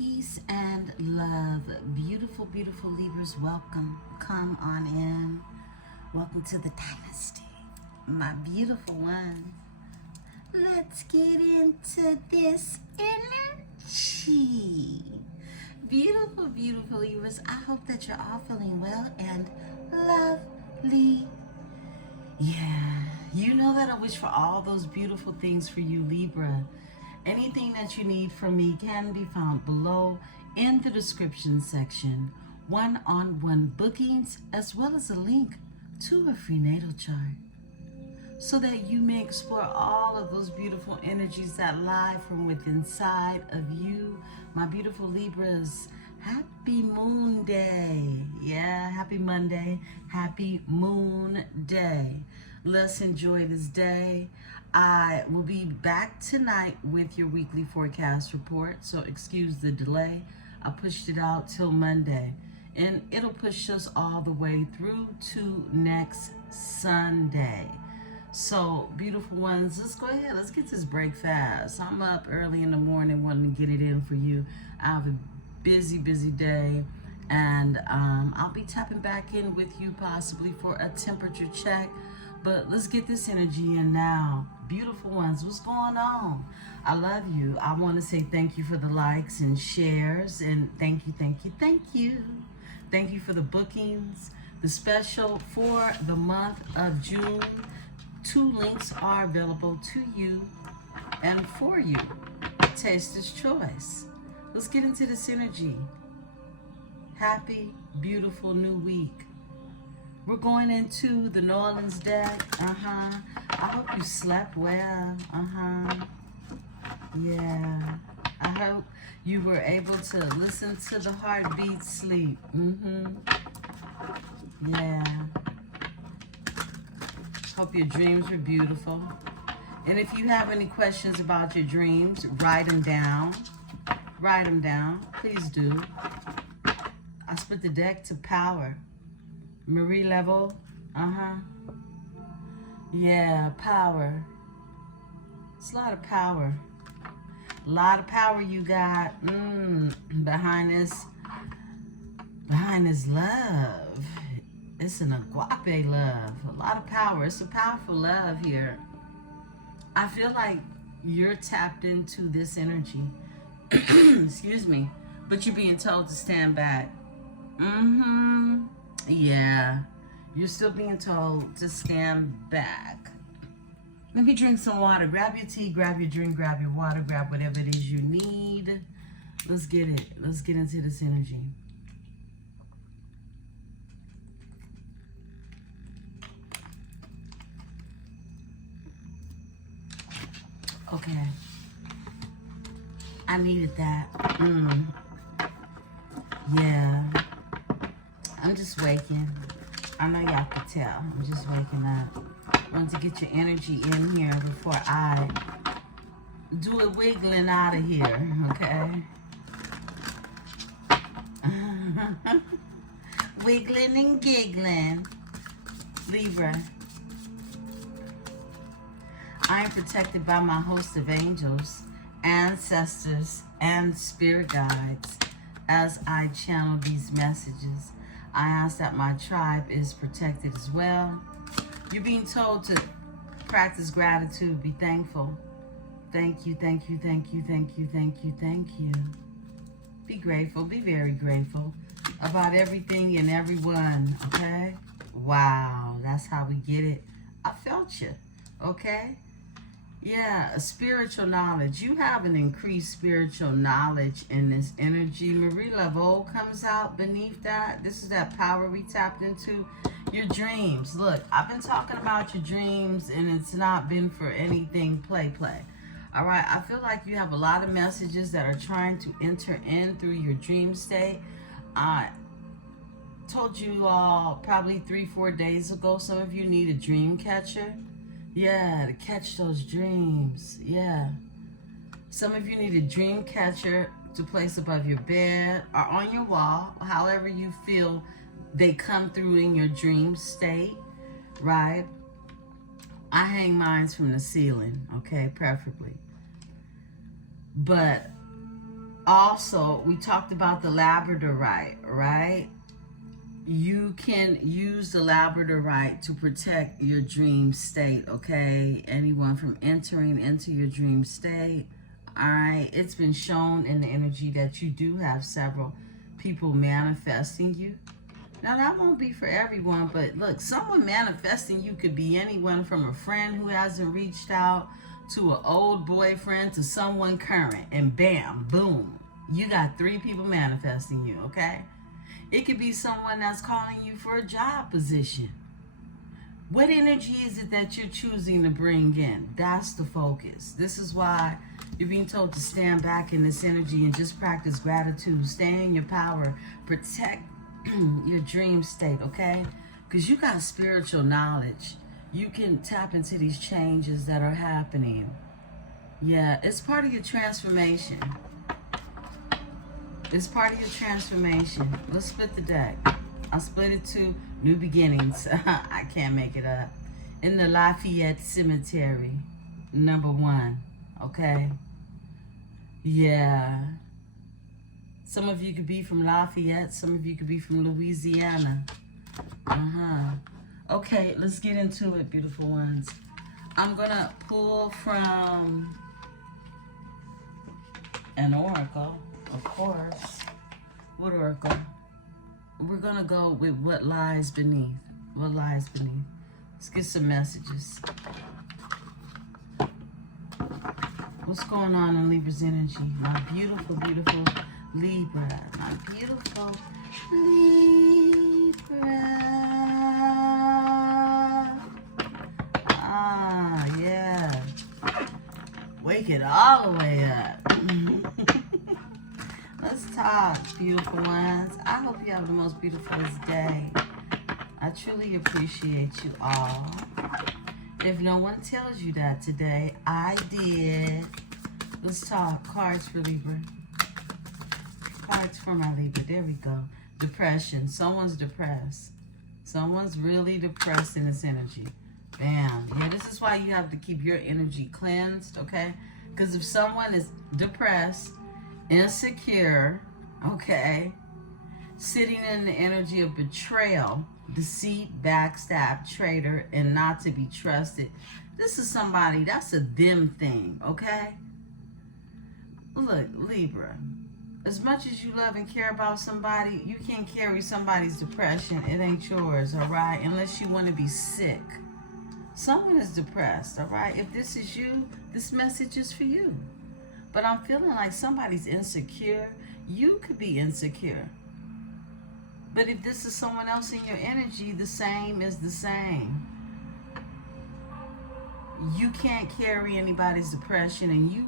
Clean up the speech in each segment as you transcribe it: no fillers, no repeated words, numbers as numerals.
Peace and love. Beautiful, beautiful Libras, welcome. Come on in. Welcome to the dynasty, my beautiful ones. Let's get into this energy. Beautiful, beautiful Libras. I hope that you're all feeling well and lovely. Yeah, you know that I wish for all those beautiful things for you, Libra. Anything that you need from me can be found below in the description section. One-on-one bookings, as well as a link to a free natal chart, so that you may explore all of those beautiful energies that lie from within inside of you, my beautiful Libras. Happy Moon Day. Yeah, happy Monday. Happy Moon Day. Let's enjoy this day. I will be back tonight with your weekly forecast report, so excuse the delay. I pushed it out till Monday, and it'll push us all the way through to next Sunday. So, beautiful ones, let's go ahead. Let's get this break fast. I'm up early in the morning wanting to get it in for you. I have a busy day, and I'll be tapping back in with you possibly for a temperature check. But let's get this energy in now. Beautiful ones, what's going on? I love you. I want to say thank you for the likes and shares, and thank you. Thank you for the bookings. The special for the month of June. 2 links are available to you and for you. Taster's choice. Let's get into this energy. Happy, beautiful new week. We're going into the New Orleans deck. I hope you slept well. Yeah. I hope you were able to listen to the heartbeat sleep. Yeah. Hope your dreams were beautiful. And if you have any questions about your dreams, write them down. Write them down. Please do. I split the deck to power. Marie level. Yeah, power. It's a lot of power. A lot of power you got behind this love. It's an agape love. A lot of power. It's a powerful love here. I feel like you're tapped into this energy. Excuse me. But you're being told to stand back. Yeah. You're still being told to stand back. Let me drink some water. Grab your tea, grab your drink, grab your water, grab whatever it is you need. Let's get it. Let's get into this energy. Okay. I needed that. Yeah. I'm just waking. I know y'all could tell. I'm just waking up. I want to get your energy in here before I do a wiggling out of here, okay? Wiggling and giggling. Libra. I am protected by my host of angels, ancestors, and spirit guides as I channel these messages. I ask that my tribe is protected as well. You're being told to practice gratitude, be thankful. Thank you. Be grateful, be very grateful about everything and everyone, okay? Wow, that's how we get it. I felt you, okay? Yeah, spiritual knowledge. You have an increased spiritual knowledge in this energy. Marie Laveau comes out beneath that. This is that power we tapped into. Your dreams. Look, I've been talking about your dreams, and it's not been for anything play. All right, I feel like you have a lot of messages that are trying to enter in through your dream state. I told you all probably 3-4 days ago, some of you need a dream catcher. Yeah, to catch those dreams. Yeah. Some of you need a dream catcher to place above your bed or on your wall, however you feel they come through in your dream state, right? I hang mines from the ceiling, okay, preferably. But Also, we talked about the labradorite, right? You can use the labradorite to protect your dream state, okay? Anyone from entering into your dream state, all right? It's been shown in the energy that you do have several people manifesting you. Now, that won't be for everyone, but look, someone manifesting you could be anyone from a friend who hasn't reached out to an old boyfriend to someone current, and bam, boom, you got 3 people manifesting you, okay? It could be someone that's calling you for a job position. What energy is it that you're choosing to bring in? That's the focus. This is why you're being told to stand back in this energy and just practice gratitude. Stay in your power. Protect your dream state, okay? Because you got spiritual knowledge. You can tap into these changes that are happening. Yeah, it's part of your transformation. It's part of your transformation. Let's split the deck. I'll split it to new beginnings. I can't make it up. In the Lafayette Cemetery, number 1, okay? Yeah. Some of you could be from Lafayette. Some of you could be from Louisiana. Okay, let's get into it, beautiful ones. I'm going to pull from an oracle, of course. What oracle? We're going to go with what lies beneath. What lies beneath. Let's get some messages. What's going on in Libra's energy? My beautiful, beautiful Libra. My beautiful Libra. Ah, yeah. Wake it all the way up. Let's talk, beautiful ones. I hope you have the most beautiful day. I truly appreciate you all. If no one tells you that today, I did. Let's talk. Cards for Libra. Cards for my Libra. There we go. Depression. Someone's depressed. Someone's really depressed in this energy. Bam. Yeah, this is why you have to keep your energy cleansed, okay? Because if someone is depressed, insecure, okay, sitting in the energy of betrayal, deceit, backstab, traitor, and not to be trusted, this is somebody, that's a them thing, okay? Look, Libra, as much as you love and care about somebody, you can't carry somebody's depression. It ain't yours, all right? Unless you want to be sick. Someone is depressed, all right? If this is you, this message is for you. But I'm feeling like somebody's insecure. You could be insecure. But if this is someone else in your energy, the same is the same. You can't carry anybody's depression, and you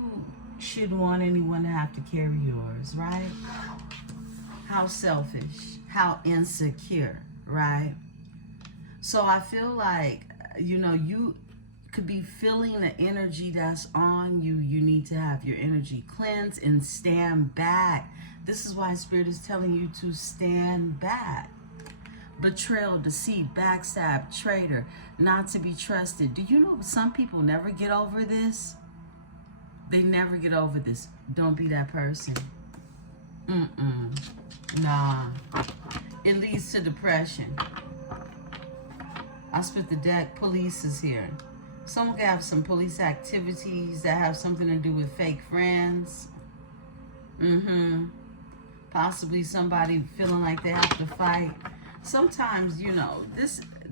shouldn't want anyone to have to carry yours, right? How selfish, how insecure, right? So I feel like, you know, you could be feeling the energy that's on you. You need to have your energy cleansed and stand back. This is why Spirit is telling you to stand back. Betrayal, deceit, backstab, traitor, not to be trusted. Do you know some people never get over this? They never get over this. Don't be that person. Nah. It leads to depression. I split the deck. Police is here. Someone could have some police activities that have something to do with fake friends. Possibly somebody feeling like they have to fight. Sometimes, you know,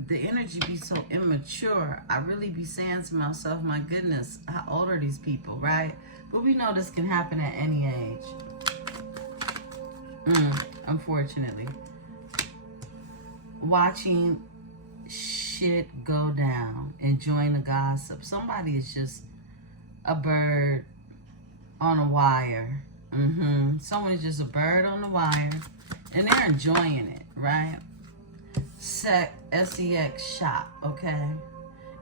the energy be so immature. I really be saying to myself, my goodness, how old are these people, right? But we know this can happen at any age. Unfortunately. Watching shit go down, enjoying the gossip. Somebody is just a bird on a wire. Someone is just a bird on the wire, and they're enjoying it, right? SEX shop, okay?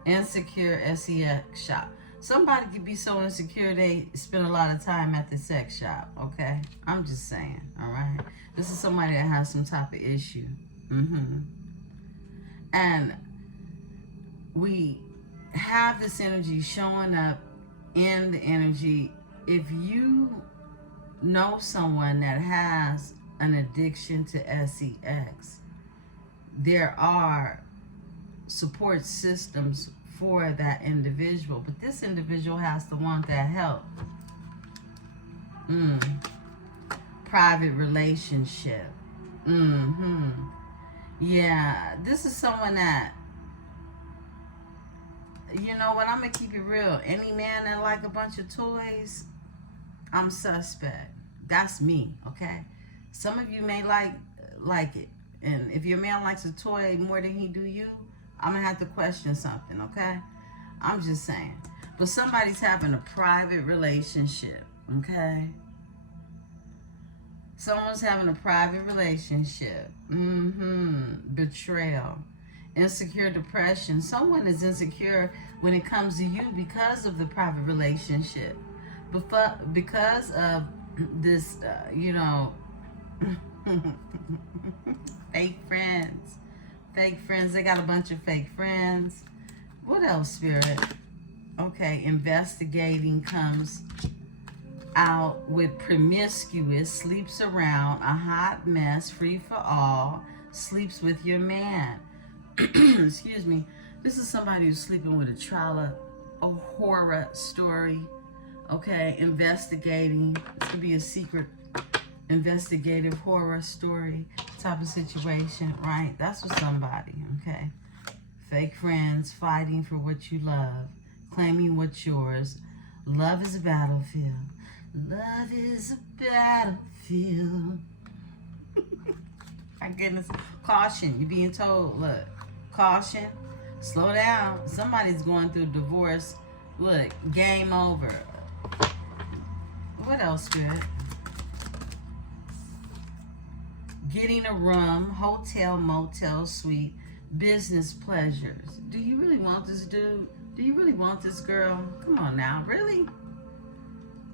Insecure SEX shop. Somebody could be so insecure they spend a lot of time at the sex shop, okay? I'm just saying, all right? This is somebody that has some type of issue. And we have this energy showing up in the energy. If you know someone that has an addiction to sex, there are support systems for that individual, but this individual has to want that help. Private relationship. Yeah, this is someone that, you know what, I'm gonna keep it real. Any man that like a bunch of toys, I'm suspect. That's me, okay? Some of you may like it. And if your man likes a toy more than he do you, I'm gonna have to question something, okay? I'm just saying. But somebody's having a private relationship, okay? Someone's having a private relationship. Betrayal. Insecure depression. Someone is insecure when it comes to you because of the private relationship. Because of this, you know, fake friends. Fake friends. They got a bunch of fake friends. What else, Spirit? Okay, investigating comes out with promiscuous, sleeps around, a hot mess, free for all, sleeps with your man. Excuse me. This is somebody who's sleeping with a horror story. Okay, investigating. It's gonna be a secret investigative horror story type of situation, right? That's for somebody, okay? Fake friends, fighting for what you love, claiming what's yours. Love is a battlefield. Love is a battlefield. My goodness. Caution. You're being told, look, caution, slow down. Somebody's going through divorce. Look, game over. What else, good? Getting a room, hotel, motel, suite, business pleasures. Do you really want this dude? Do you really want this girl? Come on now, really?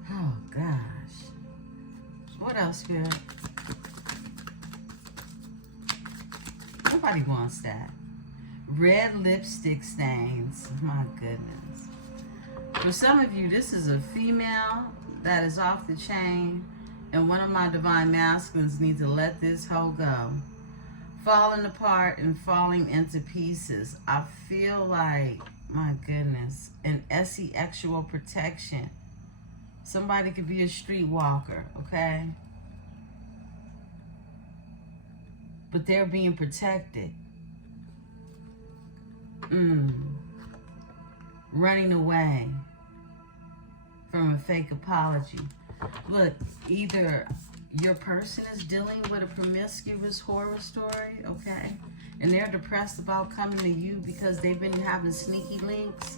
Oh, gosh. What else, good? Nobody wants that. Red lipstick stains. My goodness. For some of you, this is a female that is off the chain, and one of my divine masculines needs to let this hoe go. Falling apart and falling into pieces. I feel like, my goodness, an sexual protection. Somebody could be a streetwalker, okay? But they're being protected. Running away from a fake apology. Look, either your person is dealing with a promiscuous horror story, okay? And they're depressed about coming to you because they've been having sneaky links.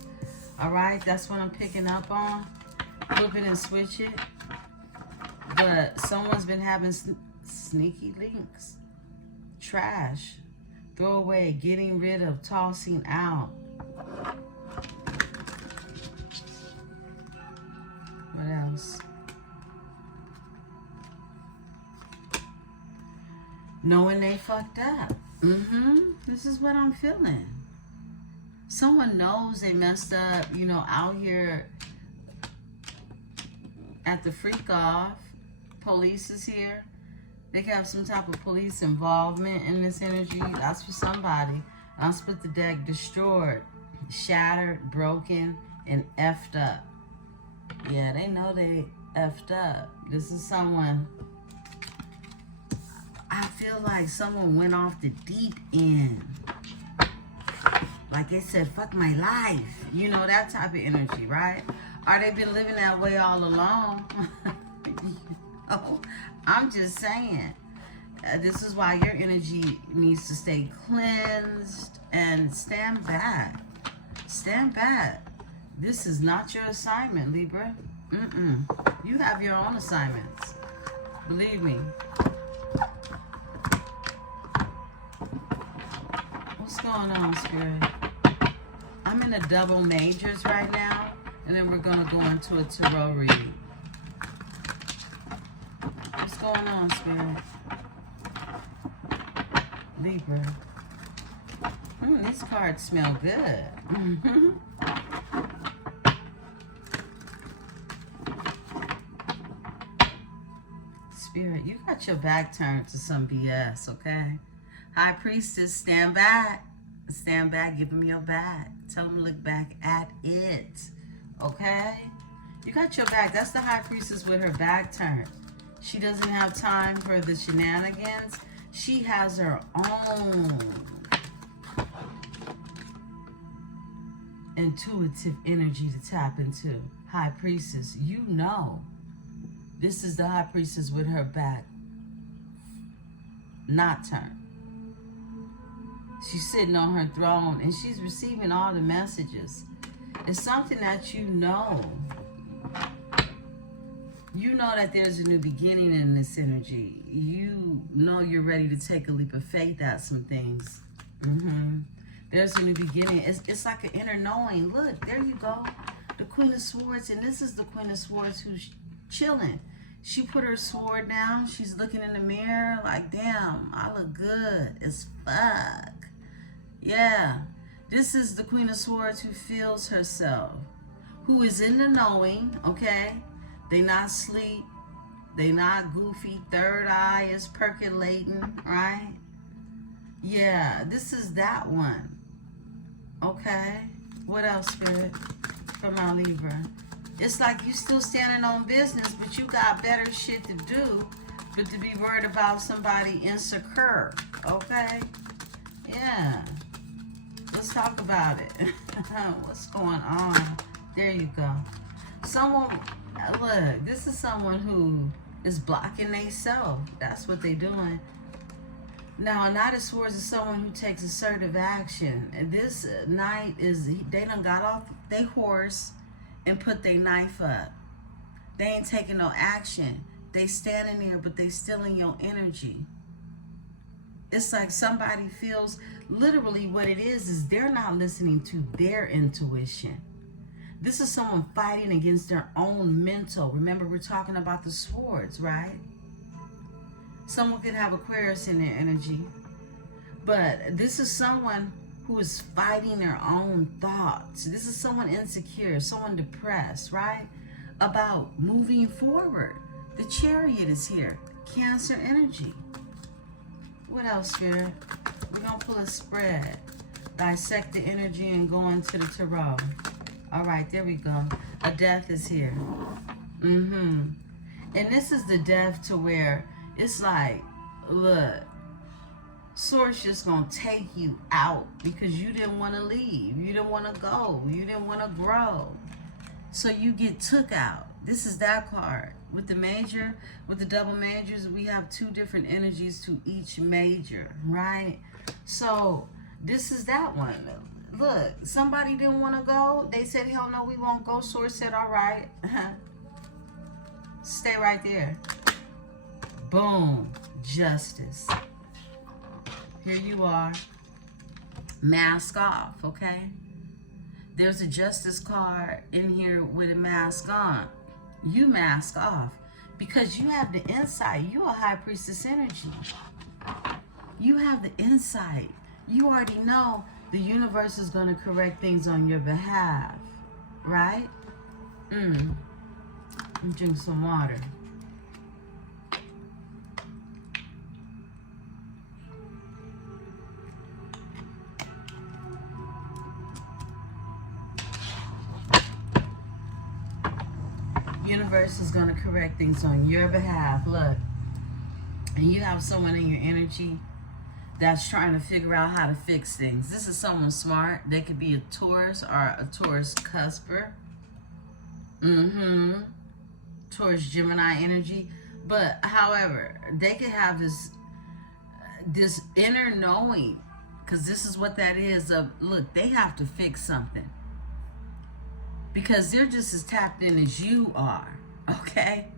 All right, that's what I'm picking up on. Flip it and switch it. But someone's been having sneaky links. Trash. Throw away, getting rid of, tossing out. What else? Knowing they fucked up. This is what I'm feeling. Someone knows they messed up, you know, out here at the freak off. Police is here. They can have some type of police involvement in this energy. That's for somebody. I'll split the deck. Destroyed, shattered, broken, and effed up. Yeah, they know they effed up. This is someone. I feel like someone went off the deep end. Like they said, fuck my life. You know, that type of energy, right? Or they been living that way all along. I'm just saying. This is why your energy needs to stay cleansed and stand back. Stand back. This is not your assignment, Libra. You have your own assignments. Believe me. What's going on, Spirit? I'm in a double majors right now, and then we're going to go into a tarot reading. What's going on, Spirit? Libra. These cards smell good. Spirit, you got your back turned to some BS, okay? High Priestess, stand back. Stand back, give them your back. Tell them to look back at it, okay? You got your back. That's the High Priestess with her back turned. She doesn't have time for the shenanigans. She has her own intuitive energy to tap into. High Priestess, you know. This is the High Priestess with her back not turned. She's sitting on her throne and she's receiving all the messages. It's something that you know. You know that there's a new beginning in this energy. You know you're ready to take a leap of faith at some things. There's a new beginning. It's like an inner knowing. Look, there you go. The Queen of Swords, and this is the Queen of Swords who's chilling. She put her sword down. She's looking in the mirror like, damn, I look good as fuck. Yeah, this is the Queen of Swords who feels herself, who is in the knowing, okay? They not asleep. They not goofy. Third eye is percolating, right? Yeah, this is that one. Okay. What else, Spirit? From our Libra. It's like you still standing on business, but you got better shit to do but to be worried about somebody insecure. Okay? Yeah. Let's talk about it. What's going on? There you go. Someone, look, this is someone who is blocking themselves. That's what they're doing. Now, a Knight of Swords is someone who takes assertive action. And this knight is, they done got off their horse and put their knife up. They ain't taking no action. They standing there, but they still in your energy. It's like somebody feels, literally what it is they're not listening to their intuition. This is someone fighting against their own mental. Remember, we're talking about the swords, right? Someone could have Aquarius in their energy. But this is someone who is fighting their own thoughts. This is someone insecure, someone depressed, right? About moving forward. The Chariot is here. Cancer energy. What else, Spirit? We're going to pull a spread. Dissect the energy and go into the Tarot. All right, there we go. A death is here. And this is the death to where it's like, look, Source just going to take you out because you didn't want to leave. You didn't want to go. You didn't want to grow. So you get took out. This is that card. With the major, with the double majors, we have two different energies to each major, right? So this is that one. Look, somebody didn't want to go. They said, hell no, we won't go. Source said, all right. Stay right there. Boom. Justice. Here you are. Mask off, okay? There's a justice card in here with a mask on. You mask off because you have the insight. You're a High Priestess energy. You have the insight. You already know the universe is going to correct things on your behalf, right? Drink some water. Universe is going to correct things on your behalf. Look, and you have someone in your energy that's trying to figure out how to fix things. This is someone smart. They could be a Taurus or a Taurus cusper. Taurus Gemini energy. But however, they could have this inner knowing, because this is what that is of, look, they have to fix something. Because they're just as tapped in as you are, okay?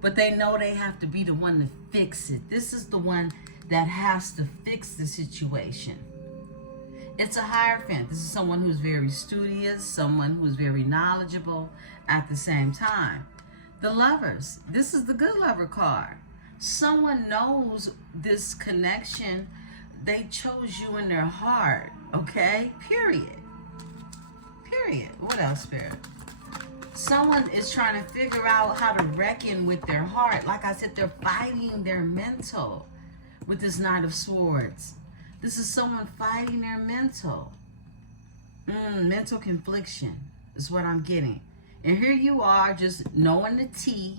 But they know they have to be the one to fix it. This is the one that has to fix the situation. It's a Hierophant. This is someone who's very studious, someone who's very knowledgeable at the same time. The Lovers. This is the Good Lover card. Someone knows this connection. They chose you in their heart, okay? Period. Period. What else, Spirit? someone is trying to figure out how to reckon with their heart. Like I said, they're fighting their mental with this Knight of Swords. This is someone fighting their mental. Mental confliction is what I'm getting. And here you are, just knowing the tea,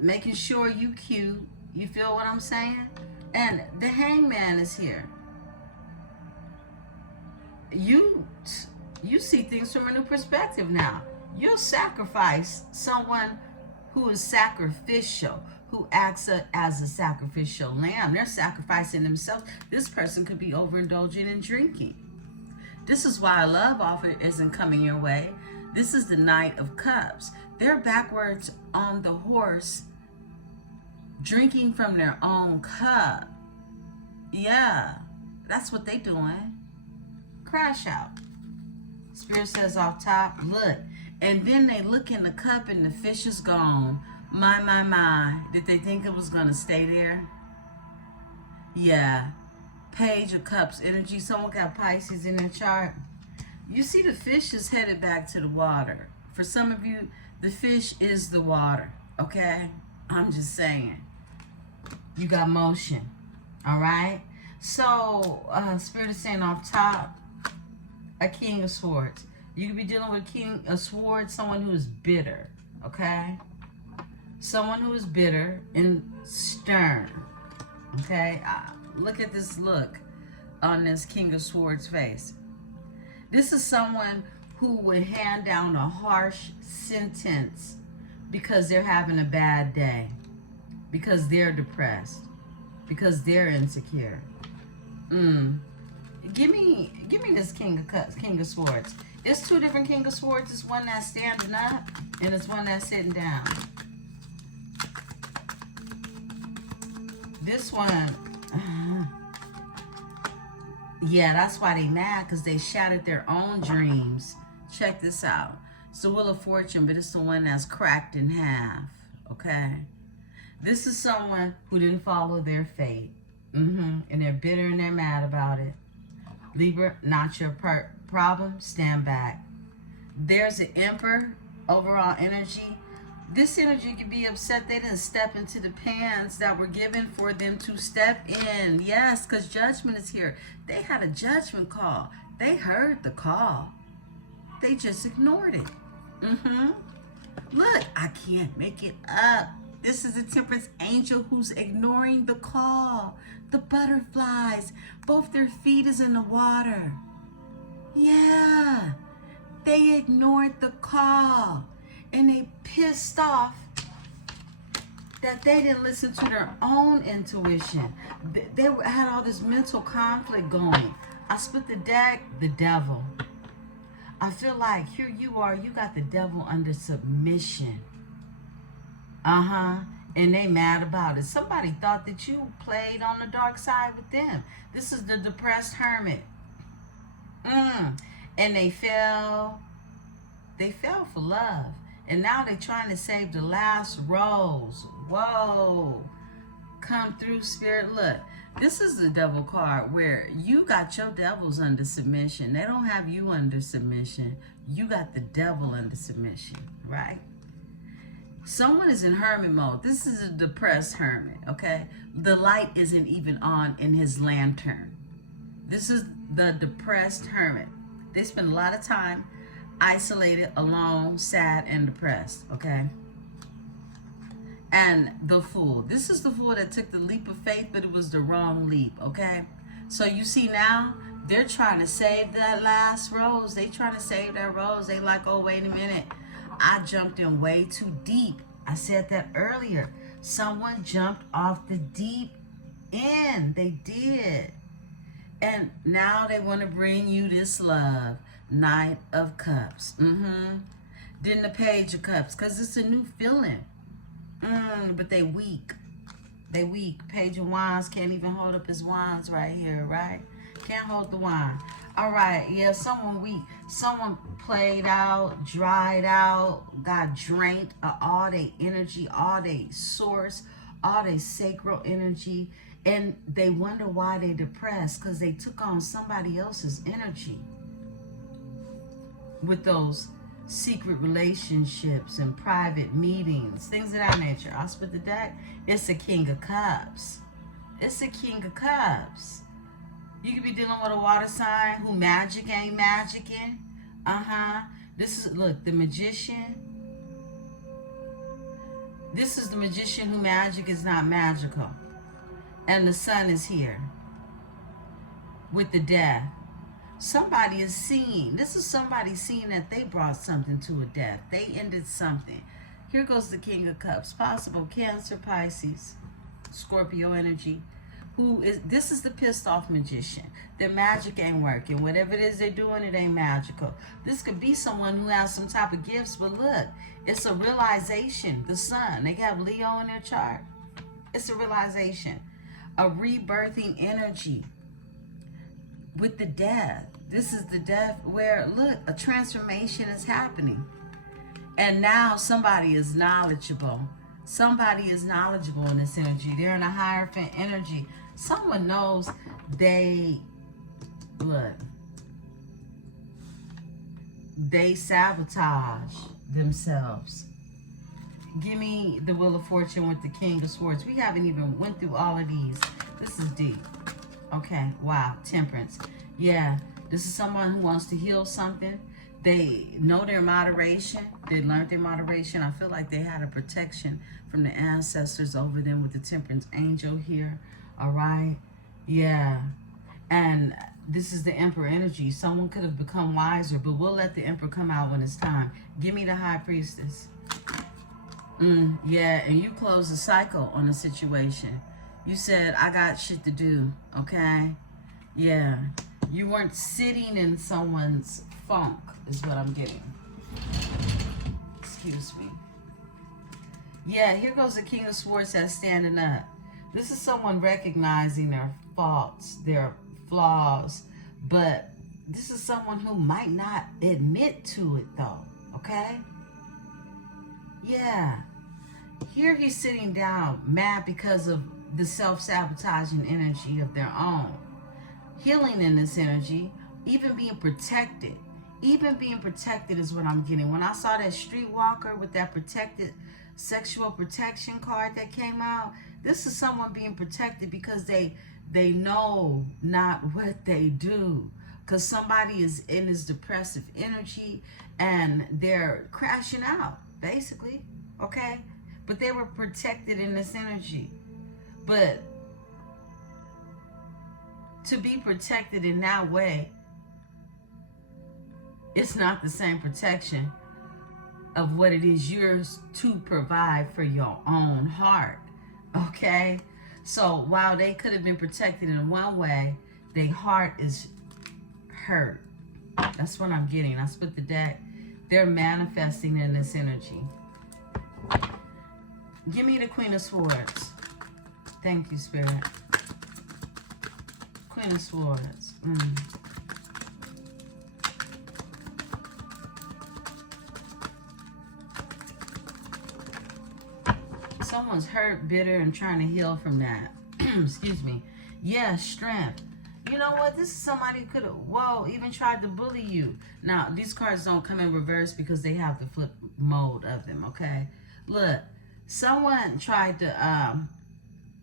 making sure you cute. You feel what I'm saying? And the Hangman is here. You see things from a new perspective now. You'll sacrifice someone who is sacrificial, who acts as a sacrificial lamb. They're sacrificing themselves. This person could be overindulging in drinking. This is why a love offer isn't coming your way. This is the Knight of Cups. They're backwards on the horse, drinking from their own cup. Yeah, that's what they doing. Crash out. Spirit says off top, look. And then they look in the cup and the fish is gone. My. Did they think it was going to stay there? Yeah. Page of Cups energy. Someone got Pisces in their chart. You see the fish is headed back to the water. For some of you, the fish is the water. Okay? I'm just saying. You got motion. All right? So, Spirit is saying off top, a King of Swords. You could be dealing with a King of Swords, someone who is bitter. Okay? Someone who is bitter and stern. Okay? Look at this look on this King of Swords face. This is someone who would hand down a harsh sentence because they're having a bad day, because they're depressed, because they're insecure. Give me this King of Cups, King of Swords. It's two different King of Swords. It's one that's standing up and it's one that's sitting down. This one, yeah, that's why they mad, because they shattered their own dreams. Check this out. It's the Wheel of Fortune, but it's the one that's cracked in half, okay? This is someone who didn't follow their fate, and they're bitter and they're mad about it. Libra, not your problem. Stand back. There's an Emperor, overall energy. This energy could be upset they didn't step into the pants that were given for them to step in. Yes, because judgment is here. They had a judgment call. They heard the call. They just ignored it. Look, I can't make it up. This is the Temperance angel who's ignoring the call. The butterflies, both their feet is in the water. Yeah, they ignored the call. And they pissed off that they didn't listen to their own intuition. They had all this mental conflict going. I split the deck, the devil. I feel like here you are, you got the devil under submission. And they mad about it. Somebody thought that you played on the dark side with them. This is the depressed hermit. And they fell for love. And now they're trying to save the last rose. Whoa. Come through, Spirit. Look, this is the devil card where you got your devils under submission. They don't have you under submission. You got the devil under submission, right? Someone is in hermit mode. This is a depressed hermit, okay? The light isn't even on in his lantern. This is the depressed hermit. They spend a lot of time isolated, alone, sad, and depressed, okay? And the Fool. This is the Fool that took the leap of faith, but it was the wrong leap, okay? So you see now, they're trying to save that last rose. They trying to save that rose. They like, oh, wait a minute. I jumped in way too deep. I said that earlier. Someone jumped off the deep end. They did. And now they want to bring you this love. Knight of Cups. Then the Page of Cups, because it's a new feeling. But they weak. They weak. Page of Wands can't even hold up his wands right here, right? Can't hold the wand. All right, yeah, someone weak. Someone played out, dried out, got drained of all their energy, all their source, all their sacral energy. And they wonder why they're depressed, because they took on somebody else's energy with those secret relationships and private meetings, things of that nature. I'll split the deck. It's the King of Cups. It's the King of Cups. You could be dealing with a water sign who magic ain't magicking. This is, look, the Magician. This is the Magician who magic is not magical. And the Sun is here with the Death. Somebody is seeing. This is somebody seeing that they brought something to a death. They ended something. Here goes the King of Cups. Possible Cancer, Pisces, Scorpio energy. This is the pissed off Magician. Their magic ain't working. Whatever it is they're doing, it ain't magical. This could be someone who has some type of gifts, but look, it's a realization. The Sun, they have Leo in their chart. It's a realization. A rebirthing energy with the Death. This is the Death where, look, a transformation is happening. And now somebody is knowledgeable. Somebody is knowledgeable in this energy. They're in a Hierophant energy. Someone knows they sabotage themselves. Give me the Wheel of Fortune with the King of Swords. We haven't even went through all of these. This is deep. Okay, wow, Temperance. Yeah, this is someone who wants to heal something. They know their moderation. They learned their moderation. I feel like they had a protection from the ancestors over them with the Temperance angel here. All right. Yeah. And this is the Emperor energy. Someone could have become wiser, but we'll let the Emperor come out when it's time. Give me the High Priestess. Yeah, and you close the cycle on the situation. You said, I got shit to do, okay? Yeah. You weren't sitting in someone's funk, is what I'm getting. Excuse me. Yeah, here goes the King of Swords that's standing up. This is someone recognizing their faults, their flaws, but this is someone who might not admit to it though, okay? Yeah. Here he's sitting down, mad because of the self-sabotaging energy of their own. Healing in this energy, even being protected. Even being protected is what I'm getting. When I saw that streetwalker with that protected sexual protection card that came out, this is someone being protected because they know not what they do. Because somebody is in this depressive energy and they're crashing out, basically, okay? But they were protected in this energy. But to be protected in that way, it's not the same protection of what it is yours to provide for your own heart, okay? So while they could have been protected in one way, their heart is hurt. That's what I'm getting. I split the deck. They're manifesting in this energy. Give me the Queen of Swords. Thank you, Spirit. Queen of Swords. Someone's hurt, bitter, and trying to heal from that. Excuse me. Yeah, strength. You know what? This is somebody who could have, even tried to bully you. Now, these cards don't come in reverse because they have the flip mode of them, okay? Look, someone tried to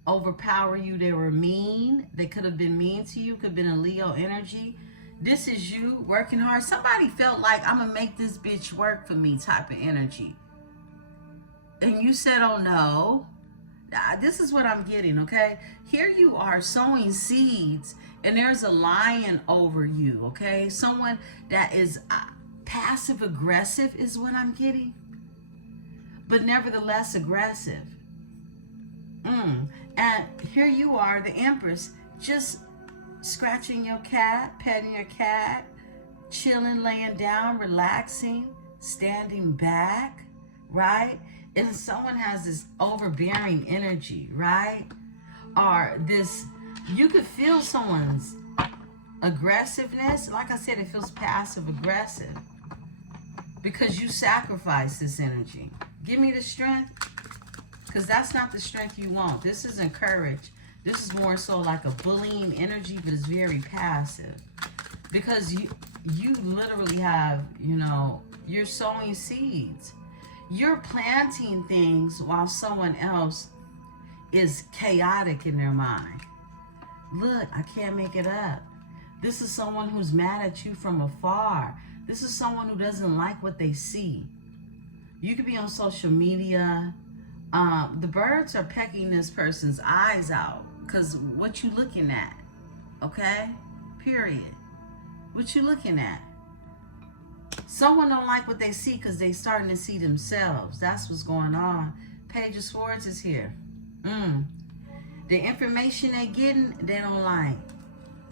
overpower you. They were mean. They could have been mean to you. Could have been a Leo energy. This is you working hard. Somebody felt like, I'm going to make this bitch work for me type of energy. And you said, oh no. This is what I'm getting, okay? Here you are sowing seeds and there's a lion over you, okay? Someone that is passive aggressive is what I'm getting. But nevertheless aggressive. And here you are, the Empress, just scratching your cat, petting your cat, chilling, laying down, relaxing, standing back, right? And someone has this overbearing energy, right? Or this, you could feel someone's aggressiveness. Like I said, it feels passive aggressive because you sacrifice this energy. Give me the strength, because that's not the strength you want. This isn't courage. This is more so like a bullying energy, but it's very passive. Because you literally have, you know, you're sowing seeds. You're planting things while someone else is chaotic in their mind. Look, I can't make it up. This is someone who's mad at you from afar. This is someone who doesn't like what they see. You could be on social media. The birds are pecking this person's eyes out because what you looking at, okay? Period. What you looking at? Someone don't like what they see because they starting to see themselves. That's what's going on. Page of Swords is here. The information they getting, they don't like.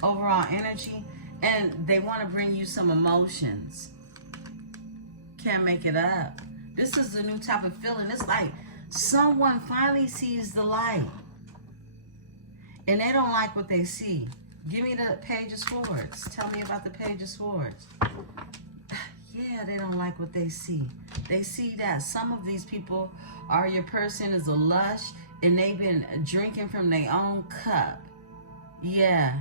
Overall energy, and they want to bring you some emotions. Can't make it up. This is the new type of feeling. It's like someone finally sees the light, and they don't like what they see. Give me the Page of Swords. Tell me about the Page of Swords. Yeah, they don't like what they see. They see that some of these people are, your person is a lush, and they've been drinking from their own cup. Yeah.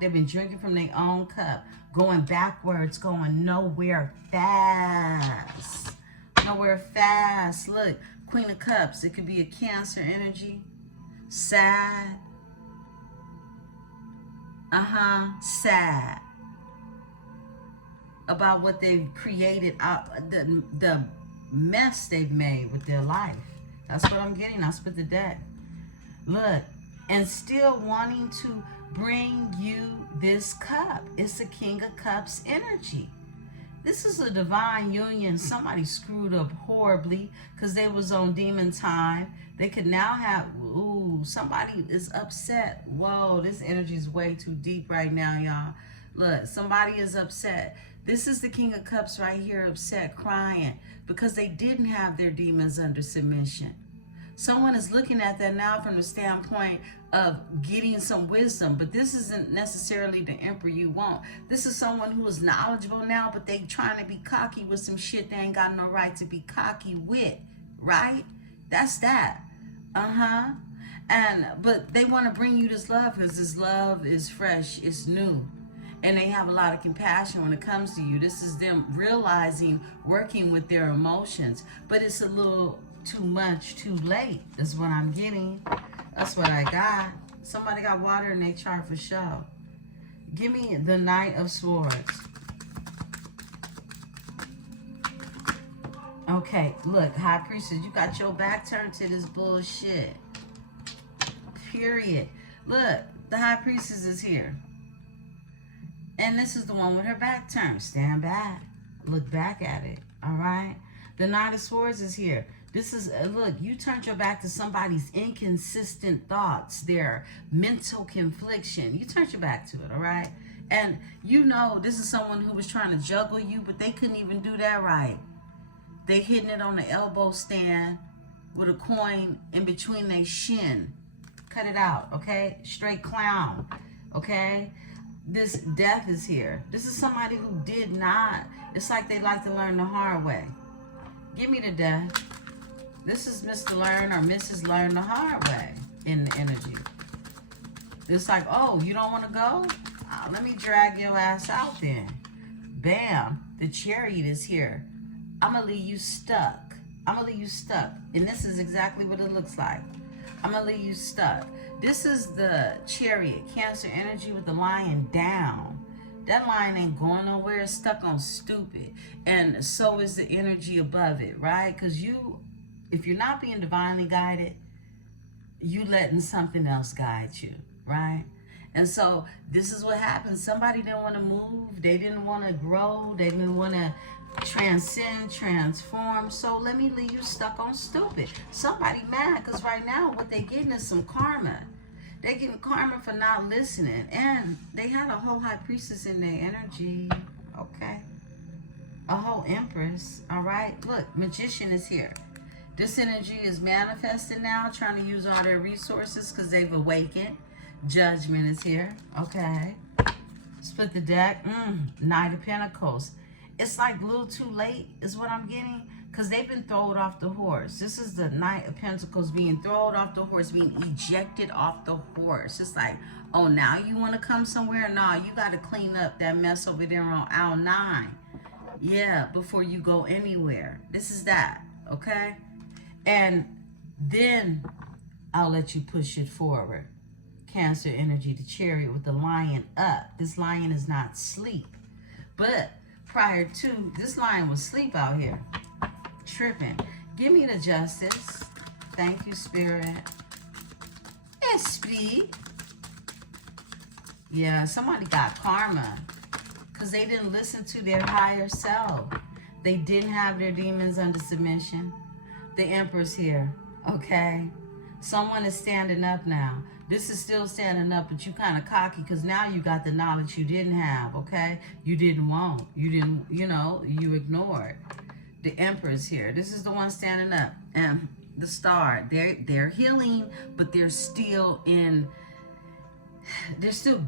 They've been drinking from their own cup. Going backwards, going nowhere fast. Nowhere fast. Look, Queen of Cups. It could be a Cancer energy. Sad. Sad. About what they've created, the mess they've made with their life. That's what I'm getting. I split the deck. Look, and still wanting to bring you this cup. It's the King of Cups energy. This is a divine union. Somebody screwed up horribly because they was on demon time. They could now have, somebody is upset. Whoa, this energy is way too deep right now, y'all. Look, somebody is upset. This is the King of Cups right here, upset, crying, because they didn't have their demons under submission. Someone is looking at that now from the standpoint of getting some wisdom, but this isn't necessarily the emperor you want. This is someone who is knowledgeable now, but they trying to be cocky with some shit they ain't got no right to be cocky with, right? That's that. But they want to bring you this love because this love is fresh, it's new. And they have a lot of compassion when it comes to you. This is them realizing, working with their emotions. But it's a little too much, too late, is what I'm getting. That's what I got. Somebody got water in their chart for sure. Give me the Knight of Swords. Okay, look, High Priestess, you got your back turned to this bullshit. Period. Look, the High Priestess is here. And this is the one with her back turned. Stand back. Look back at it. All right? The Knight of Swords is here. This is, look, you turned your back to somebody's inconsistent thoughts, their mental confliction. You turned your back to it, all right? And you know this is someone who was trying to juggle you, but they couldn't even do that right. They hitting it on the elbow stand with a coin in between their shin. Cut it out, okay? Straight clown, okay? This Death is here. This is somebody who did not. It's like they like to learn the hard way. Give me the Death. This is Mr. Learn or Mrs. Learn the hard way in the energy. It's like, oh, you don't want to go? Oh, let me drag your ass out then. Bam. The Chariot is here. I'm going to leave you stuck. I'm going to leave you stuck. And this is exactly what it looks like. I'm going to leave you stuck. This is the Chariot, Cancer energy with the lion down. That lion ain't going nowhere. It's stuck on stupid. And so is the energy above it, right? Because if you're not being divinely guided, you letting something else guide you, right? And so this is what happens. Somebody didn't want to move. They didn't want to grow. They didn't want to transcend, transform. So let me leave you stuck on stupid. Somebody mad because right now what they getting is some karma. They getting karma for not listening. And they had a whole High Priestess in their energy. Okay. A whole Empress. All right. Look, Magician is here. This energy is manifesting now, trying to use all their resources because they've awakened. Judgment is here. Okay. Split the deck. Knight of Pentacles. It's like a little too late is what I'm getting. Because they've been thrown off the horse. This is the Knight of Pentacles being thrown off the horse, being ejected off the horse. It's like, oh, now you want to come somewhere? No, you got to clean up that mess over there on aisle 9. Yeah, before you go anywhere. This is that, okay? And then I'll let you push it forward. Cancer energy, the Chariot with the lion up. This lion is not asleep. But prior to, this lion was asleep out here. Tripping. Give me the Justice. Thank you, Spirit. Esprit. Yeah, somebody got karma because they didn't listen to their higher self. They didn't have their demons under submission. The Empress here, okay? Someone is standing up now. This is still standing up, but you kind of cocky because now you got the knowledge you didn't have, okay? You didn't want. You didn't, you know, you ignored. The Empress here. This is the one standing up. And the Star. They're healing, but they're still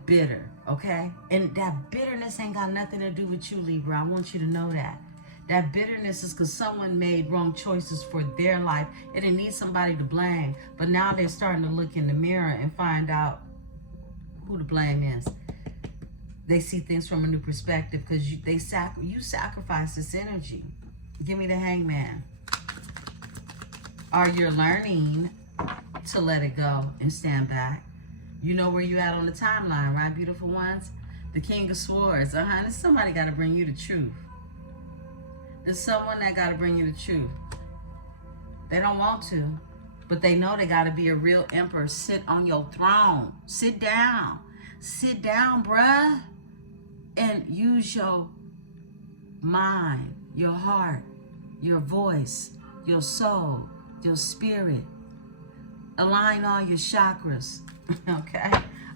bitter, okay? And that bitterness ain't got nothing to do with you, Libra. I want you to know that. That bitterness is because someone made wrong choices for their life and they need somebody to blame. But now they're starting to look in the mirror and find out who the blame is. They see things from a new perspective because you sacrifice this energy. Give me the Hangman. Or you're learning to let it go and stand back. You know where you at on the timeline, right, beautiful ones? The King of Swords. There's somebody got to bring you the truth. There's someone that got to bring you the truth. They don't want to, but they know they got to be a real emperor. Sit on your throne. Sit down. Sit down, bruh. And use your mind, your heart, your voice, your soul, your spirit. Align all your chakras, okay?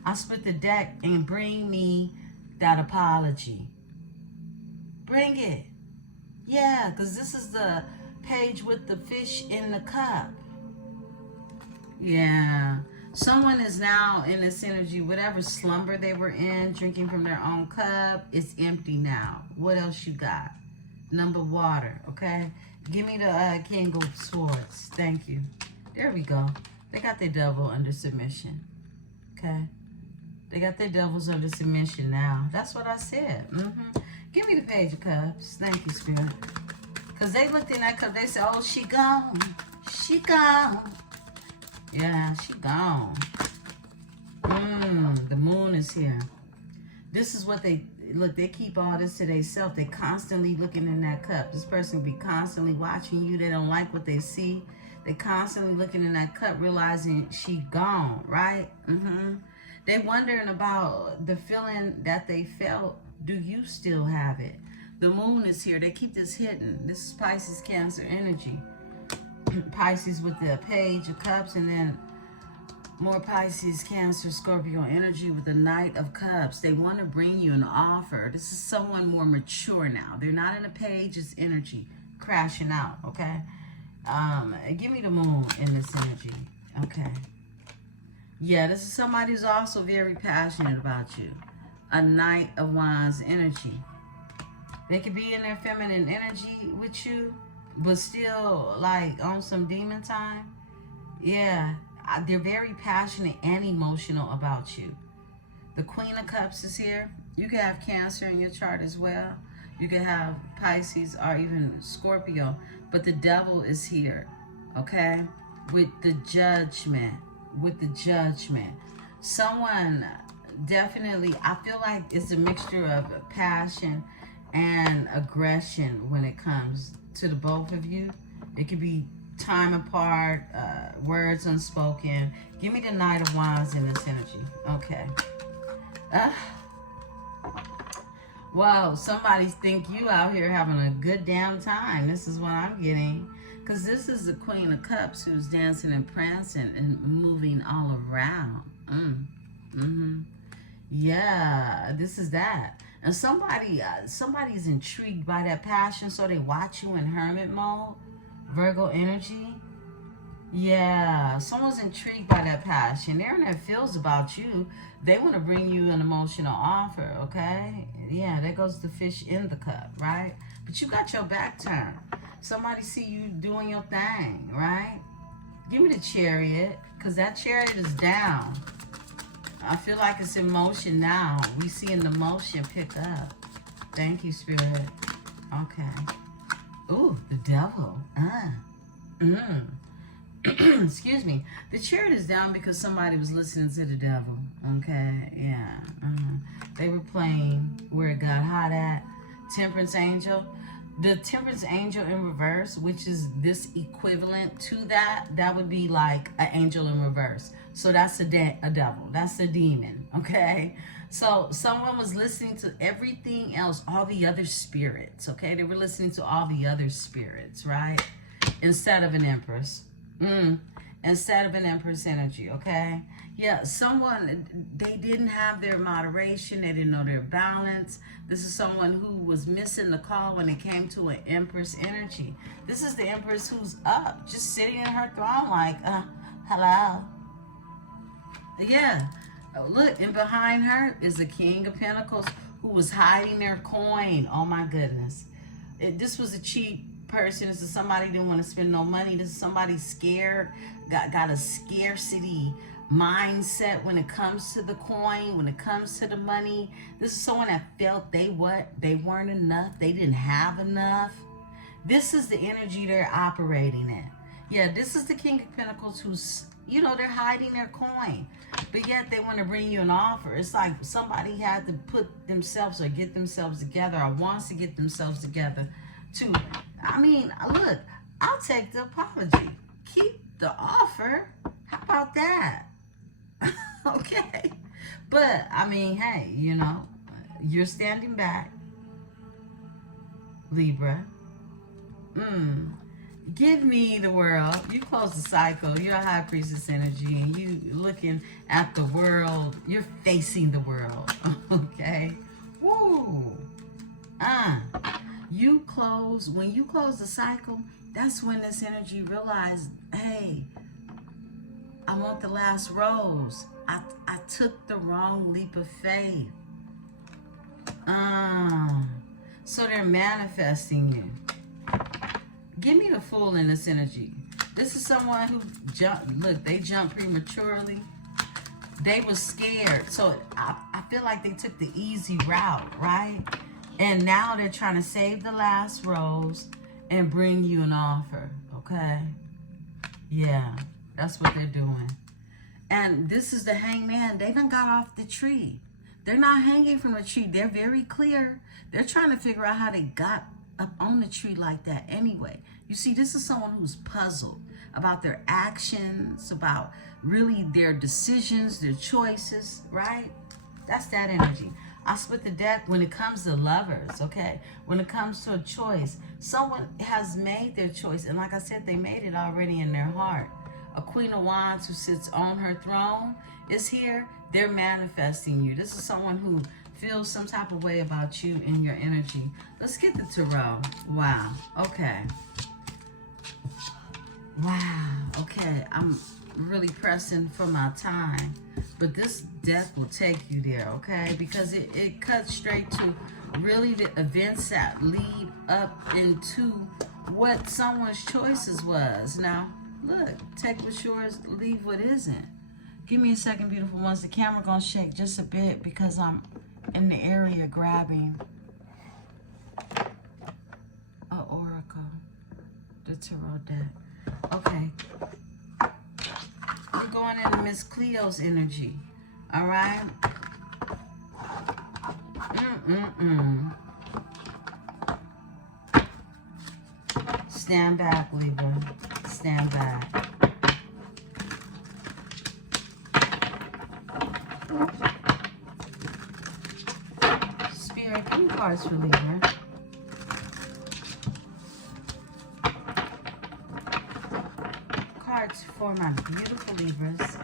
I'll split the deck and bring me that apology. Bring it. Yeah, because this is the page with the fish in the cup. Yeah. Someone is now in this energy, whatever slumber they were in, drinking from their own cup, it's empty now. What else you got? Number water, okay? Give me the King of Swords. Thank you. There we go. They got their devil under submission, okay? They got their devils under submission now. That's what I said. Give me the Page of Cups. Thank you, Spirit. Because they looked in that cup, they said, oh, she gone. She gone. Yeah, she gone. The moon is here. This is what they keep all this to themselves. They constantly looking in that cup. This person be constantly watching you. They don't like what they see. They constantly looking in that cup, realizing she gone, right? They wondering about the feeling that they felt. Do you still have it? The moon is here. They keep this hidden. This is Pisces, Cancer energy. Pisces with the Page of Cups, and then more Pisces, Cancer, Scorpio energy with the Knight of Cups. They want to bring you an offer. This is someone more mature now. They're not in a Page's energy, crashing out, okay? Give me the moon in this energy, okay? Yeah, this is somebody who's also very passionate about you. A Knight of Wands energy. They could be in their feminine energy with you, but still like on some demon time. Yeah, they're very passionate and emotional about you. The Queen of Cups is here. You could have Cancer in your chart as well. You could have Pisces or even Scorpio, but the devil is here, okay? With the Judgment, Someone definitely, I feel like it's a mixture of passion and aggression when it comes to the both of you. It could be time apart, words unspoken. Give me the Knight of Wands in this energy. Okay. Wow, somebody think you out here having a good damn time. This is what I'm getting. Because this is the Queen of Cups who's dancing and prancing and moving all around. Yeah, this is that. And somebody's intrigued by that passion, so they watch you in hermit mode. Virgo energy. Yeah, someone's intrigued by that passion. They're in their feels about you. They want to bring you an emotional offer, okay? Yeah, there goes the fish in the cup, right? But you got your back turned. Somebody see you doing your thing, right? Give me the Chariot, because that Chariot is down. I feel like it's in motion now. We seeing the motion pick up. Thank you, Spirit. Okay. Ooh, the Devil. Excuse me. The Chariot is down because somebody was listening to the Devil. Okay, yeah. They were playing Where It Got Hot At. Temperance Angel. The Temperance Angel in reverse, which is this equivalent to that, that would be like an angel in reverse. So that's a devil. That's a demon, okay? So someone was listening to everything else, all the other spirits, okay? They were listening to all the other spirits, right? Instead of an Empress. Instead of an Empress energy, okay? Yeah, someone, they didn't have their moderation. They didn't know their balance. This is someone who was missing the call when it came to an Empress energy. This is the Empress who's up, just sitting in her throne like, hello. Yeah, look, and behind her is the King of Pentacles who was hiding their coin. Oh my goodness. This was a cheap person. This is somebody who didn't want to spend no money. This is somebody scared, got a scarcity mindset when it comes to the coin, when it comes to the money. This is someone that felt they weren't enough. They didn't have enough. This is the energy they're operating in. Yeah, this is the King of Pentacles who's, you know, they're hiding their coin, but yet they want to bring you an offer. It's like somebody had to put themselves or get themselves together or wants to get themselves together to, I mean, look, I'll take the apology. Keep the offer. How about that? Okay. But, I mean, hey, you know, you're standing back, Libra. Give me the world. You close the cycle. You're a High Priestess energy, and you looking at the world. You're facing the world. Okay? Woo! You close, when you close the cycle, that's when this energy realized, hey, I want the last rose. I took the wrong leap of faith. So they're manifesting you. Give me the Fool in this energy. This is someone who they jumped prematurely. They were scared. So I feel like they took the easy route, right? And now they're trying to save the last rose and bring you an offer, okay? Yeah, that's what they're doing. And this is the Hangman. They done got off the tree. They're not hanging from the tree. They're very clear. They're trying to figure out how they got up on the tree like that anyway. You see, this is someone who's puzzled about their actions, about really their decisions, their choices, right? That's that energy. I split the deck when it comes to lovers, okay? When it comes to a choice, someone has made their choice. And like I said, they made it already in their heart. A Queen of Wands who sits on her throne is here. They're manifesting you. This is someone who feels some type of way about you and your energy. Let's get the Tarot. Wow. Okay. Wow. Okay. I'm really pressing for my time. But this deck will take you there, okay? Because it cuts straight to really the events that lead up into what someone's choices was. Now, look, take what's yours, leave what isn't. Give me a second, beautiful ones. The camera gonna shake just a bit because I'm in the area grabbing a oracle, the Tarot deck. Okay. We're going into Miss Cleo's energy. All right? Stand back, Libra. Stand back. Spirit, give me cards for Libra. Cards for my beautiful Libras.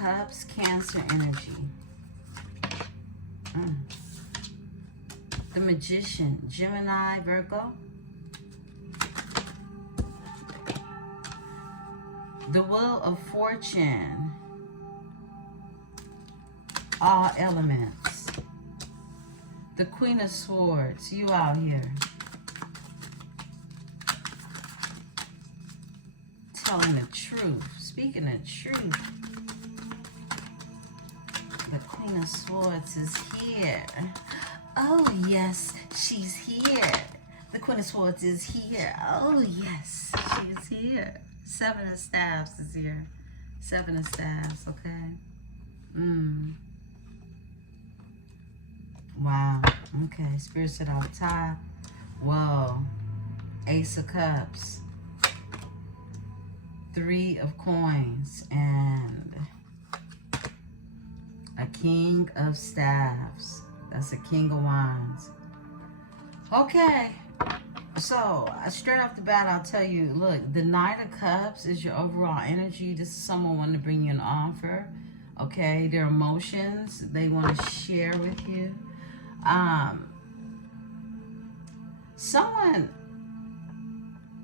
Cups, Cancer energy. The Magician, Gemini, Virgo. The Wheel of Fortune, all elements. The Queen of Swords, you out here. Telling the truth, speaking the truth. The Queen of Swords is here. Oh yes, she's here. The Queen of Swords is here. Oh yes, she's here. Seven of Staves is here. Seven of Staves, okay? Wow. Okay, Spirit said off top. Whoa. Ace of Cups. Three of Coins. And a King of Staves. That's a King of Wands. Okay. So, straight off the bat, I'll tell you, look, the Knight of Cups is your overall energy. This is someone wanting to bring you an offer, okay? Their emotions, they want to share with you. Someone,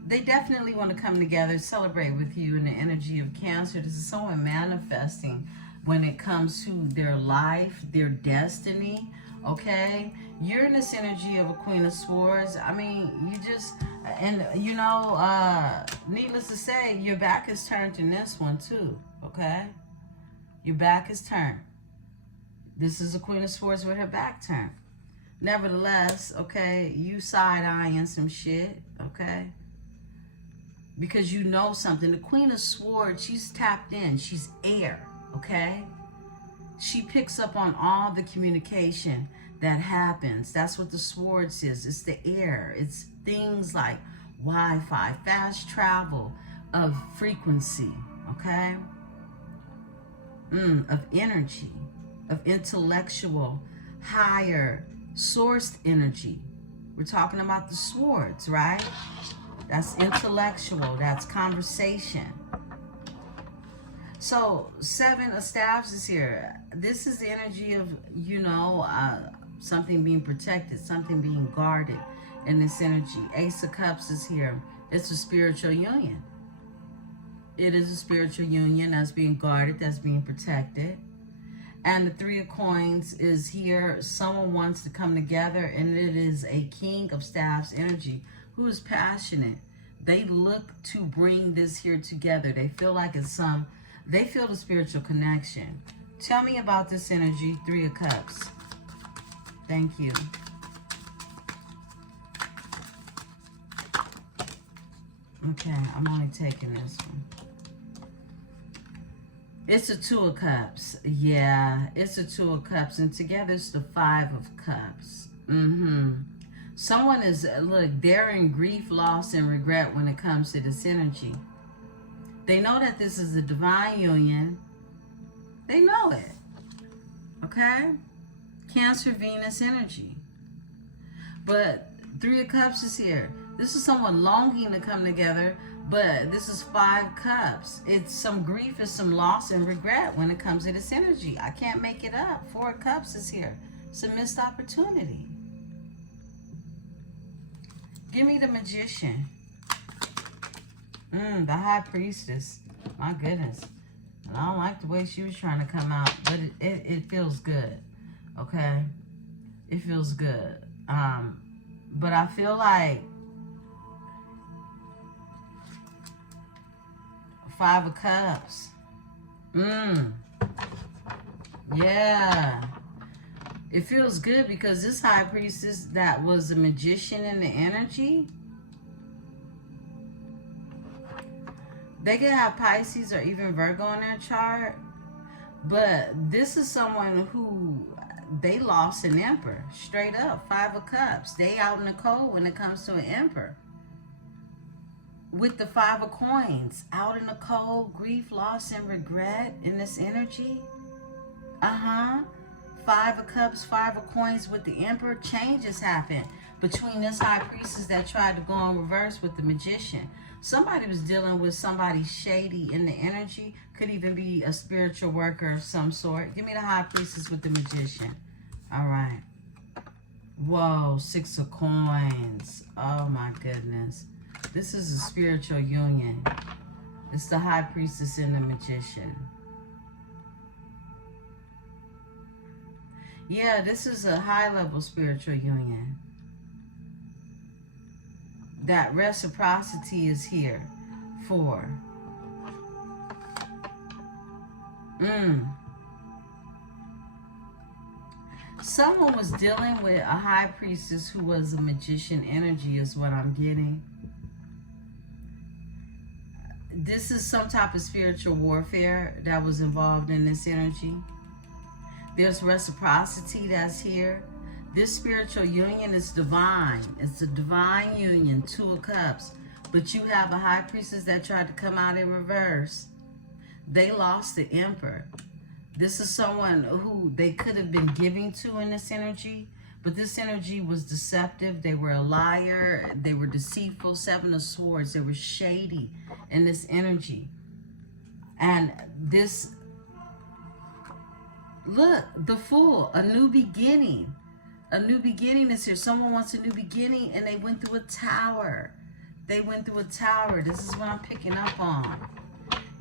they definitely want to come together, celebrate with you in the energy of Cancer. This is someone manifesting when it comes to their life, their destiny, okay? Uranus energy of a Queen of Swords. I mean, you just, and you know, needless to say, your back is turned in this one too, okay? Your back is turned. This is a Queen of Swords with her back turned. Nevertheless, okay, you side-eyeing some shit, okay? Because you know something. The Queen of Swords, she's tapped in. She's air, okay? She picks up on all the communication that happens. That's what the Swords is. It's the air. It's things like Wi-Fi, fast travel of frequency, okay? Of energy, of intellectual, higher sourced energy. We're talking about the Swords, right? That's intellectual. That's conversation. So, Seven of Staves is here. This is the energy of, you know, something being protected, something being guarded in this energy. Ace of Cups is here. It's a spiritual union. It is a spiritual union that's being guarded, that's being protected. And the Three of Coins is here. Someone wants to come together, and it is a King of Staves energy who is passionate. They look to bring this here together. They feel like it's some, they feel the spiritual connection. Tell me about this energy, Three of Cups. Thank you. Okay, I'm only taking this one. It's a Two of Cups. Yeah, it's a Two of Cups. And together it's the Five of Cups. Someone is, look, they're in grief, loss, and regret when it comes to this energy. They know that this is a divine union. They know it. Okay? Cancer, Venus energy. But Three of Cups is here. This is someone longing to come together, but this is Five Cups. It's some grief, it's some loss and regret when it comes to this energy. I can't make it up. Four of Cups is here. It's a missed opportunity. Give me the Magician. The High Priestess. My goodness. And I don't like the way she was trying to come out, but it feels good. Okay? It feels good. But I feel like Five of Cups. Yeah. It feels good because this High Priestess that was a magician in the energy, they could have Pisces or even Virgo in their chart. But this is someone who, they lost an emperor. Straight up. Five of Cups. They out in the cold when it comes to an emperor. With the Five of Coins. Out in the cold. Grief, loss, and regret in this energy. Five of Cups, Five of Coins with the Emperor. Changes happen between this High Priestess that tried to go in reverse with the Magician. Somebody was dealing with somebody shady in the energy Could even be a spiritual worker of some sort. Give me the High Priestess with the Magician. All right. Whoa, 6 of Coins. Oh my goodness. This is a spiritual union. It's the High Priestess and the Magician. Yeah, this is a high-level spiritual union. That reciprocity is here for. Someone was dealing with a High Priestess who was a magician energy is what I'm getting. This is some type of spiritual warfare that was involved in this energy. There's reciprocity that's here. This spiritual union is divine. It's a divine union, 2 of Cups. But you have a High Priestess that tried to come out in reverse. They lost the Emperor. This is someone who they could have been giving to in this energy, but this energy was deceptive. They were a liar. They were deceitful. 7 of Swords. They were shady in this energy. And this, look, the Fool, a new beginning. A new beginning is here. Someone wants a new beginning, and they went through a tower. They went through a tower. This is what I'm picking up on.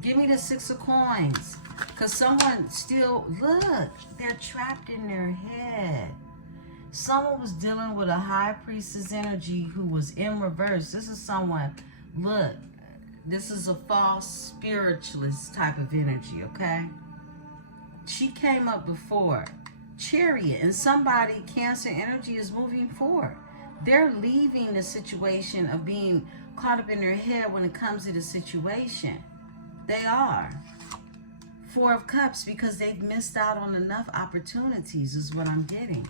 Give me the 6 of Coins. Because someone still, look, they're trapped in their head. Someone was dealing with a High Priestess energy who was in reverse. This is someone, look, this is a false spiritualist type of energy, okay? She came up before. Chariot, and somebody, Cancer energy, is moving forward. They're leaving the situation of being caught up in their head when it comes to the situation. They are. 4 of Cups, because they've missed out on enough opportunities is what I'm getting.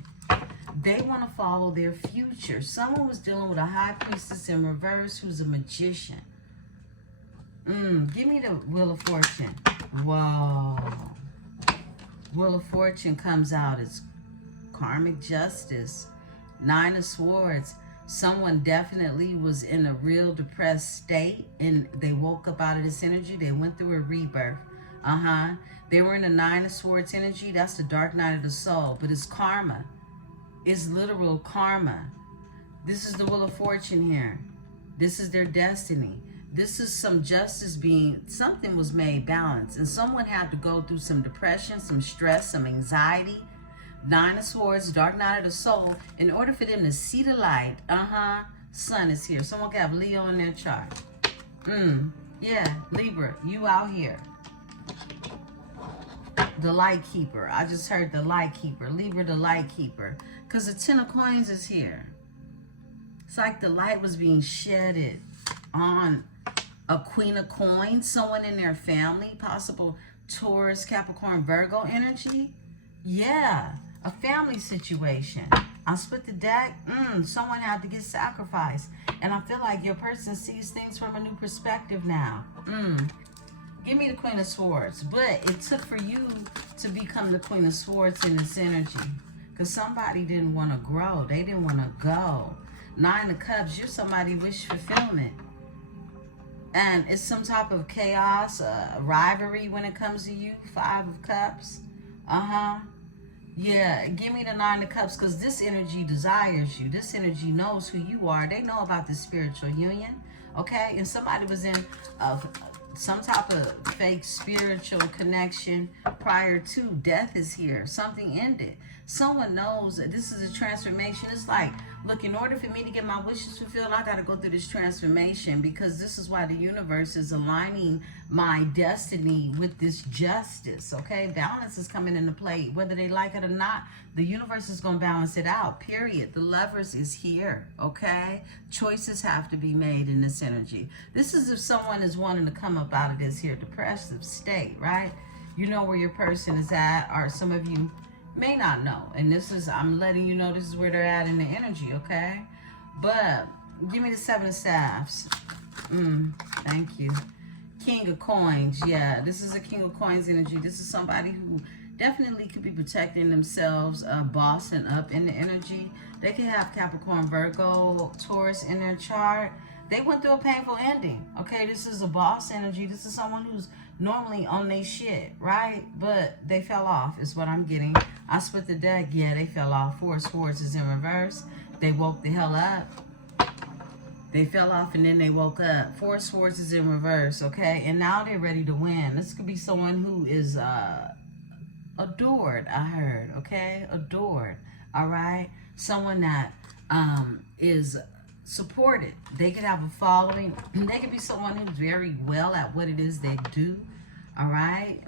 They want to follow their future. Someone was dealing with a High Priestess in reverse who's a magician. Give me the Wheel of Fortune. Whoa. Wheel of Fortune comes out as karmic justice. 9 of Swords. Someone definitely was in a real depressed state, and they woke up out of this energy. They went through a rebirth. They were in the 9 of Swords energy. That's the dark night of the soul. But it's karma. It's literal karma. This is the Wheel of Fortune here. This is their destiny. This is some justice being, something was made balanced. And someone had to go through some depression, some stress, some anxiety. 9 of Swords, dark night of the soul. In order for them to see the light, Sun is here. Someone can have Leo in their chart. Yeah, Libra, you out here. The light keeper. I just heard the light keeper. Libra, the light keeper. Because the 10 of Coins is here. It's like the light was being shedded on a Queen of Coins. Someone in their family. Possible Taurus, Capricorn, Virgo energy. Yeah. A family situation. I split the deck. Someone had to get sacrificed. And I feel like your person sees things from a new perspective now. Give me the Queen of Swords. But it took for you to become the Queen of Swords in this energy. Because somebody didn't want to grow. They didn't want to go. 9 of Cups. You're somebody wish fulfillment. And it's some type of chaos, rivalry when it comes to you. 5 of Cups. Yeah, give me the 9 of Cups, because this energy desires you. This energy knows who you are. They know about this spiritual union, okay? And somebody was in some type of fake spiritual connection prior to. Death is here. Something ended. Someone knows that this is a transformation. It's like, look, in order for me to get my wishes fulfilled, I got to go through this transformation, because this is why the universe is aligning my destiny with this justice, okay? Balance is coming into play. Whether they like it or not, the universe is going to balance it out, period. The Lovers is here, okay? Choices have to be made in this energy. This is if someone is wanting to come up out of this here depressive state, right? You know where your person is at, or some of you may not know, and this is, I'm letting you know this is where they're at in the energy, okay? But give me the 7 of Staffs. Thank you. King of Coins. Yeah, this is a King of Coins energy. This is somebody who definitely could be protecting themselves, bossing up in the energy. They could have Capricorn, Virgo, Taurus in their chart. They went through a painful ending, okay? This is a boss energy. This is someone who's normally on their shit, right? But they fell off is what I'm getting. I split the deck. Yeah, they fell off. Four of Swords is in reverse. They woke the hell up. They fell off and then they woke up. Four of Swords is in reverse, okay? And now they're ready to win. This could be someone who is adored, I heard, okay? Adored, all right? Someone that is supported. They could have a following. They could be someone who's very well at what it is they do, all right?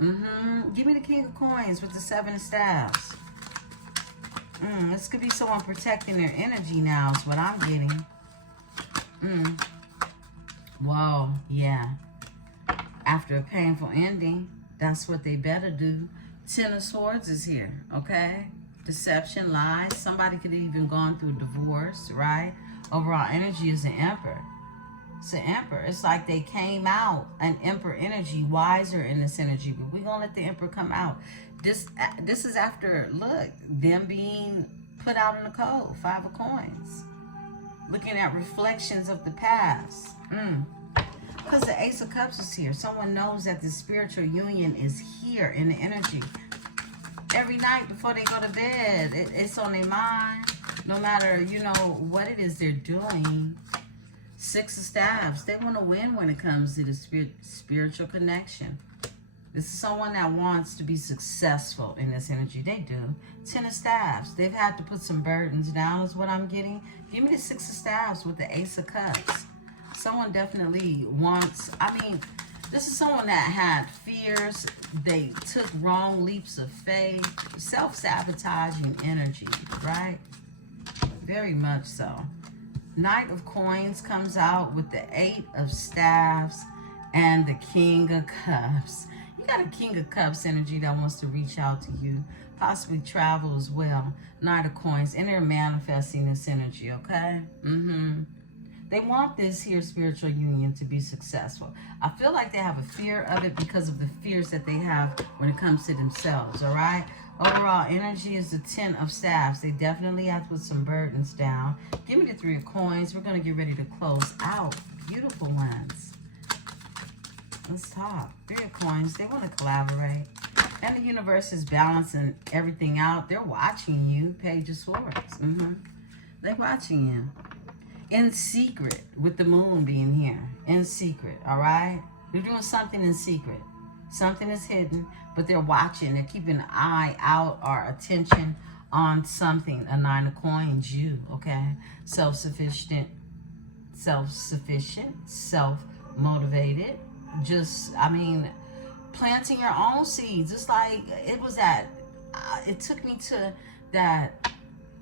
Give me the King of Coins with the Seven of Staves. This could be someone protecting their energy now is what I'm getting. Whoa, yeah. After a painful ending, that's what they better do. Ten of Swords is here, okay? Deception, lies. Somebody could have even gone through a divorce, right? Overall energy is an Emperor. It's an Emperor. It's like they came out an Emperor energy, wiser in this energy. But we're going to let the Emperor come out. This is after, look, them being put out in the cold. Five of Coins. Looking at reflections of the past. Because the Ace of Cups is here. Someone knows that the spiritual union is here in the energy. Every night before they go to bed, it's on their mind. No matter, you know, what it is they're doing. Six of Staves. They want to win when it comes to the spiritual connection. This is someone that wants to be successful in this energy. They do. Ten of Staves. They've had to put some burdens down is what I'm getting. Give me the Six of Staves with the Ace of Cups. Someone definitely wants, I mean, this is someone that had fears. They took wrong leaps of faith. Self-sabotaging energy, right? Very much so. Knight of Coins comes out with the Eight of Staves and the King of Cups. You got a King of Cups energy that wants to reach out to you. Possibly travel as well. Knight of Coins. And they're manifesting this energy, okay? They want this here spiritual union to be successful. I feel like they have a fear of it because of the fears that they have when it comes to themselves, all right? Overall energy is the Ten of Staves. They definitely have to put some burdens down. Give me the Three of Coins. We're going to get ready to close out. Beautiful ones. Let's talk. Three of Coins. They want to collaborate. And the universe is balancing everything out. They're watching you. Page of Swords. They're watching you. In secret, with the moon being here. In secret, all right? They're doing something in secret. Something is hidden, but they're watching. They're keeping an eye out or attention on something. A Nine of Coins, you, okay? Self-sufficient, self-motivated. Just, I mean, planting your own seeds. It's like, it was that, it took me to that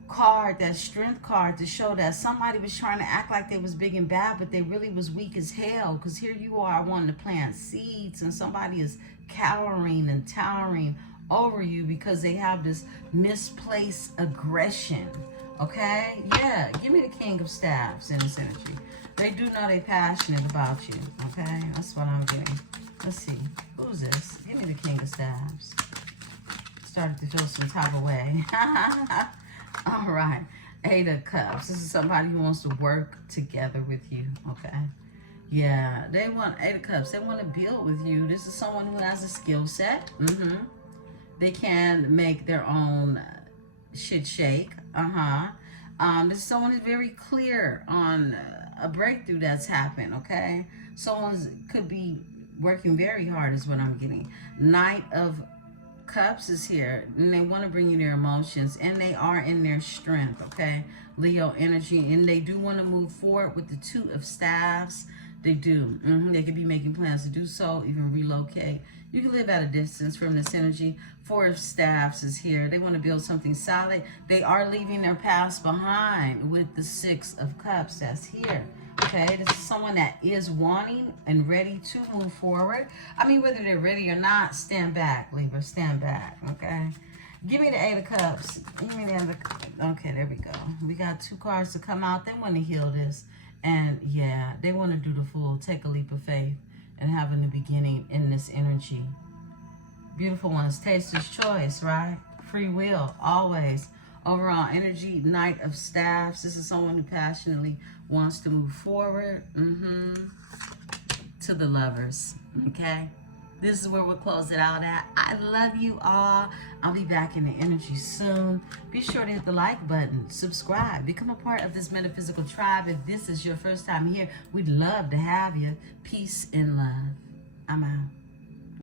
card, that strength card, to show that somebody was trying to act like they was big and bad, but they really was weak as hell. Because here you are wanting to plant seeds, and somebody is cowering and towering over you because they have this misplaced aggression. Okay? Yeah, give me the King of Staves in this energy. They do know they're passionate about you. Okay? That's what I'm getting. Let's see. Who's this? Give me the King of Staves. Started to feel some type of way. All right. Eight of Cups. This is somebody who wants to work together with you. Okay. Yeah. They want Eight of Cups. They want to build with you. This is someone who has a skill set. They can make their own shit shake. This is someone who's very clear on a breakthrough that's happened. Okay. Someone could be working very hard is what I'm getting. Knight of Cups is here, and they want to bring you their emotions, and they are in their strength, okay? Leo energy, and they do want to move forward with the Two of Staves. They do. They could be making plans to do so, even relocate. You can live at a distance from this energy. Four of Staves is here. They want to build something solid. They are leaving their past behind with the Six of Cups that's here. Okay, this is someone that is wanting and ready to move forward. I mean, whether they're ready or not, stand back, Libra. Stand back, okay? Give me the Eight of Cups. Give me the other. Okay, there we go. We got two cards to come out. They want to heal this. And, yeah, they want to do the full, take a leap of faith, and have a new beginning in this energy. Beautiful ones. Taster's choice, right? Free will, always. Overall energy, Knight of Staves. This is someone who passionately wants to move forward. To the Lovers, okay? This is where we'll close it out at. I love you all. I'll be back in the energy soon. Be sure to hit the like button, subscribe, become a part of this metaphysical tribe. If this is your first time here, we'd love to have you. Peace and love. I'm out.